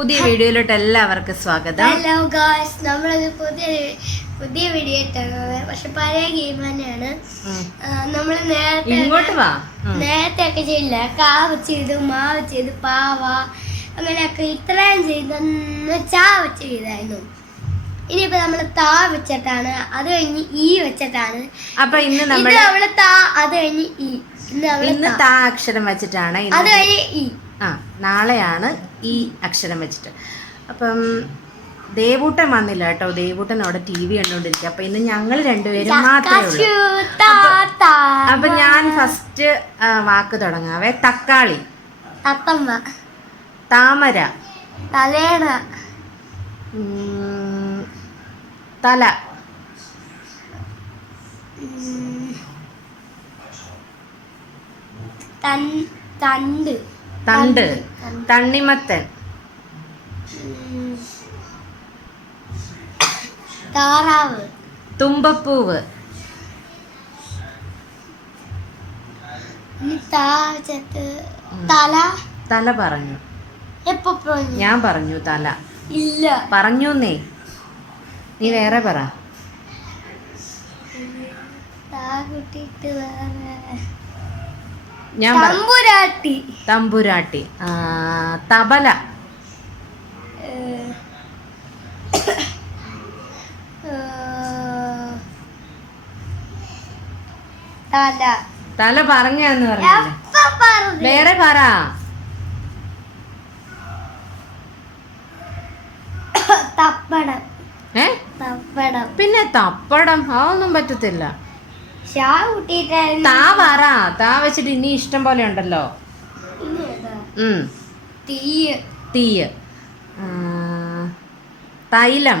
പുതിയ വീഡിയോയിലോട്ട് എല്ലാവർക്കും സ്വാഗതം. ഹലോ ഗായ്സ് നമ്മളത് പുതിയ പുതിയ വീഡിയോ ഇട്ടാണ് പക്ഷെ പഴയ ഗെയിം തന്നെയാണ്. നമ്മൾ നേരത്തെ ഇങ്ങോട്ട് വാ. നേരത്തെ ഒക്കെ ചെയ്യില്ല കാവ് ചെയ്ത് മാവ് ചെയ്ത് പാവ അങ്ങനെയൊക്കെ ഇത്രയും ചെയ്തെന്ന് ചാ വെച്ച് ചെയ്തായിരുന്നു. ഇനിയിപ്പോ നമ്മൾ താ വെച്ചിട്ടാണ് അത് കഴിഞ്ഞ് ഈ വെച്ചിട്ടാണ്. അപ്പൊ ഇന്ന് നമ്മൾ താ അത് കഴിഞ്ഞ് ഈ. ഇന്ന്. താ. അക്ഷരം വെച്ചിട്ടാണ് അത് കഴിഞ്ഞ് ഈ. ആ നാളെയാണ് ഈ അക്ഷരം വെച്ചിട്ട്. അപ്പം ദേവൂട്ടൻ വന്നില്ല കേട്ടോ. ദേവൂട്ടൻ അവിടെ ടി വി കണ്ടോണ്ടിരിക്കുക അപ്പൊ ഇന്ന് ഞങ്ങൾ രണ്ടുപേരും മാത്രമേ ഉള്ളൂ. അപ്പൊ ഞാൻ ഫസ്റ്റ് വാക്ക് തുടങ്ങാവേ. തക്കാളി. താമര. തലേണ. തല. തണ്ട്. തണ്ട്. തണ്ണിമത്തൻ. താറാവ്. തുമ്പപ്പൂവ്. തല. തല പറഞ്ഞു. എപ്പോ പറഞ്ഞു? ഞാൻ പറഞ്ഞു തല. ഇല്ല. പറഞ്ഞു നീ നീ വേറെ പറ. താ കൂട്ടിയിട്ട് വേറെ. ഞാൻ തമ്പുരാട്ടി. തമ്പുരാട്ടി. തബല. തല. പറഞ്ഞാന്ന് പറഞ്ഞു? വേറെ പറ. തപ്പടം. ഏ? തപ്പടം. പിന്നെ തപ്പടം അതൊന്നും പറ്റത്തില്ല. താ പറ താ വെച്ചിട്ട് ഇനി ഇഷ്ടം പോലെ ഉണ്ടല്ലോ. തീയ്. തീയ്. തൈലം.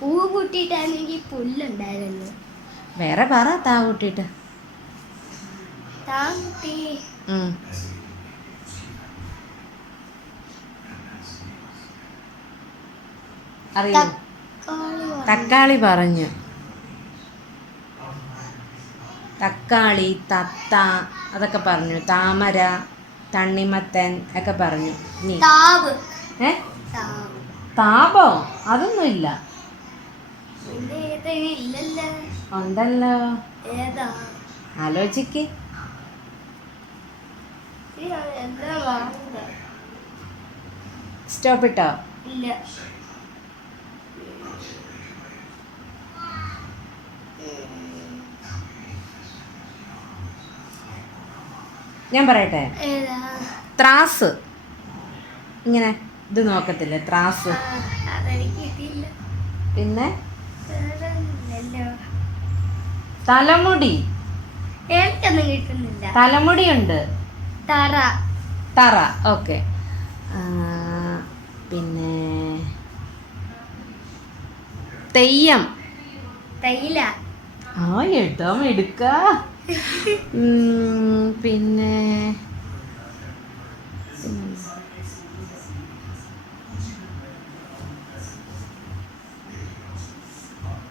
പൂ കൂട്ടിയിട്ടാണെങ്കിൽ പുല്ലുണ്ടായിരുന്നു. വേറെ പറ താ കൂട്ടിയിട്ട്. താ കുട്ടി ഉം. അറിയോ? തക്കാളി പറഞ്ഞു. തക്കാളി തത്ത അതൊക്കെ പറഞ്ഞു. താമര തണ്ണിമത്തൻ ഒക്കെ പറഞ്ഞു. നീ ഏ? താപോ അതൊന്നും ഇല്ല. പിന്നെ ഉണ്ടല്ലോ. ആലോചിക്ക്. സ്റ്റോപ്പ് ഇട്ടോ? ഇല്ല. ഞാൻ പറയട്ടെ? ത്രാസ്. ഇങ്ങനെ ഇത് നോക്കത്തില്ലേ ത്രാസ്. പിന്നെ? തലമുടി. എനിക്കൊന്നും കിട്ടുന്നില്ല. തലമുടിയുണ്ട്. തറ. തറ ഓക്കെ. പിന്നെ? തെയ്യം. തൈല ആ എടുക്കാം എടുക്ക. പിന്നെ.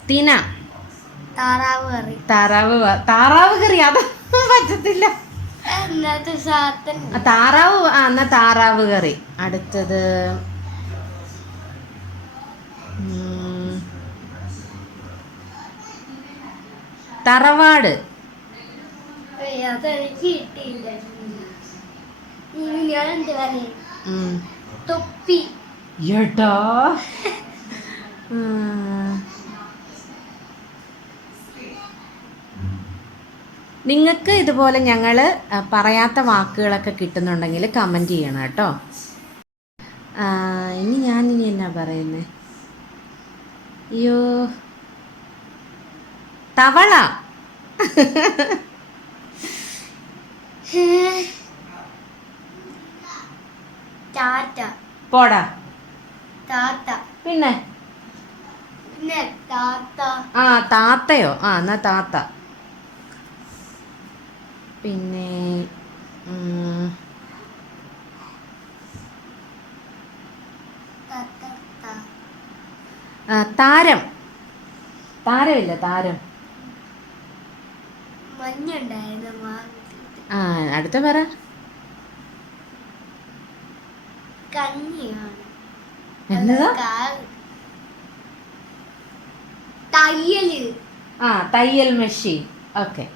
തിന. താറാവ് കറി. താറാവ് താറാവ് കറി അത് പറ്റത്തില്ല. താറാവ് ആ എന്നാ താറാവ് കറി. അടുത്തത് തറവാട്. ഞാൻ തൊപ്പി എടാ നിങ്ങൾക്ക് ഇതുപോലെ ഞങ്ങൾ പറയാത്ത വാക്കുകളൊക്കെ കിട്ടുന്നുണ്ടെങ്കിൽ കമന്റ് ചെയ്യണം കേട്ടോ. ഇനി ഞാൻ ഇനി എന്നാ പറയുന്നത് അയ്യോ. തവള. ടാറ്റ പോടാ. താത്ത. പിന്നെ? പിന്നെ താത്ത. ആ താത്തയോ? ആ എന്നാ താത്ത. പിന്നെ താരം. താരമില്ല താരം. മഞ്ഞുണ്ടായിരുന്നു. ആ അടുത്ത പറ. ആ തയ്യൽ മെഷീൻ. ഓക്കെ.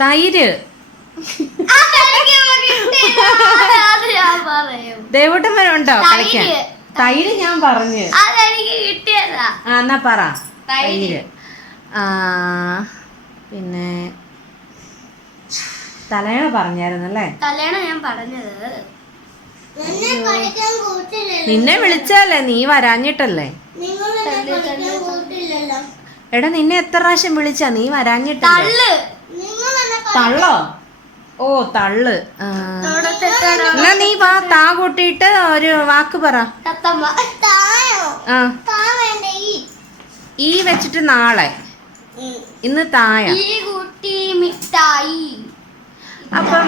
തൈര്. വരെ ഉണ്ടോ? കളിക്കാൻ? തൈര്. ഞാൻ പറഞ്ഞു. കിട്ടിയതാ. ആ എന്നാ പറ. തൈര്. ആ പിന്നെ തലയണ പറഞ്ഞായിരുന്നല്ലേ തലയണ ഞാൻ പറഞ്ഞത്. നിന്നെ വിളിച്ചല്ലേ നീ വരാഞ്ഞിട്ടല്ലേ? എടാ നിന്നെ എത്ര പ്രാവശ്യം വിളിച്ചാ? നീ വരാഞ്ഞിട്ടല്ലേ? തള്ള്. തള്ളോ? ഓ തള്ള്. ആ. അവിടെ തെറ്റാണോ? എന്നാ നീ വാ താ കൂട്ടിയിട്ട് ഒരു വാക്ക് പറ. തത്തമ്മ. തായോ? ആ. താ വേണ്ട ഈ? ഈ വെച്ചിട്ട് നാളെ. ഇന്ന് തായ. ഈ കുട്ടി മിഠായി. അപ്പം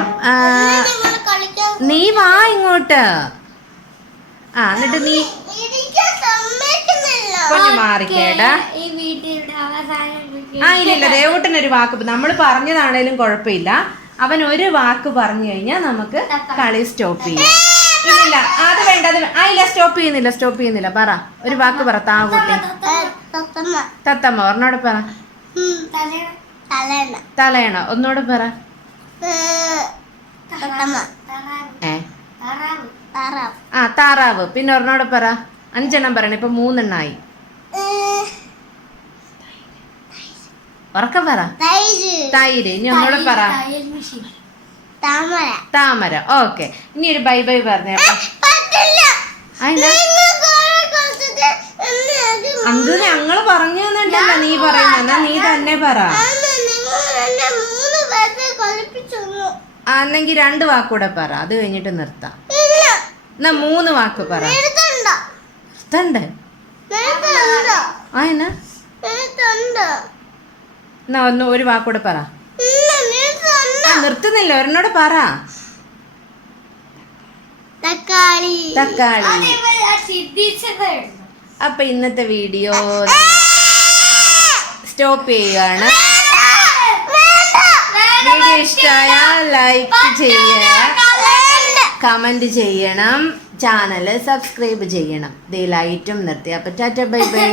നീ വാ ഇങ്ങോട്ട്. ആ എന്നിട്ട് നീ കൊഞ്ഞു മാറിക്കേടാ. ആ ഇല്ലില്ല ദേവൂട്ടനൊരു വാക്ക് നമ്മൾ പറഞ്ഞതാണേലും കുഴപ്പമില്ല. അവൻ ഒരു വാക്ക് പറഞ്ഞു കഴിഞ്ഞാൽ നമുക്ക് കളി സ്റ്റോപ്പ് ചെയ്യാം. ഇല്ല അത് വേണ്ട അത് ആ ഇല്ല സ്റ്റോപ്പ് ചെയ്യുന്നില്ല സ്റ്റോപ്പ് ചെയ്യുന്നില്ല. പറ ഒരു വാക്ക് പറ താ കുട്ടി തത്തമ്മ. ഒരെണ്ണോട് പറ. തലേണ ഒന്നോട് പറ. ആ താറാവ്. പിന്നെ ഒരെണ്ണോട് പറ. അഞ്ചെണ്ണം പറയണേ. ഇപ്പൊ മൂന്നെണ്ണായി. ഉറക്കം പറ. തൈര്. ഇനി ഒന്നോട് പറ. താമര. ഓക്കെ. ഇനി ഒരു ബൈ ബൈ പറഞ്ഞേ അത് ഞങ്ങൾ പറഞ്ഞു തന്നെ നീ പറയുന്ന. നീ തന്നെ പറ ആ എന്നെങ്കിൽ രണ്ട് വാക്കൂടെ പറ. അത് കഴിഞ്ഞിട്ട് നിർത്താം. എന്നാ മൂന്ന് വാക്ക് പറ. നിർത്തണ്ടേ. ആ എന്നാ? എന്നാ ഒന്ന് ഒരു വാക്കൂടെ പറ. നിർത്തുന്നില്ല. ഒരെണ്ണോട് പറ. തക്കാളി. തക്കാളി. സിദ്ധിച്ചത് അപ്പൊ ഇന്നത്തെ വീഡിയോ സ്റ്റോപ്പ് ചെയ്യുകയാണ് വീഡിയോ ഇഷ്ടമായാൽ ലൈക്ക് ചെയ്യണം കമന്റ് ചെയ്യണം. ചാനൽ സബ്സ്ക്രൈബ് ചെയ്യണം. ദേ ലൈറ്റും നിർത്തി. അപ്പൊ ടാറ്റ ബൈ ബൈ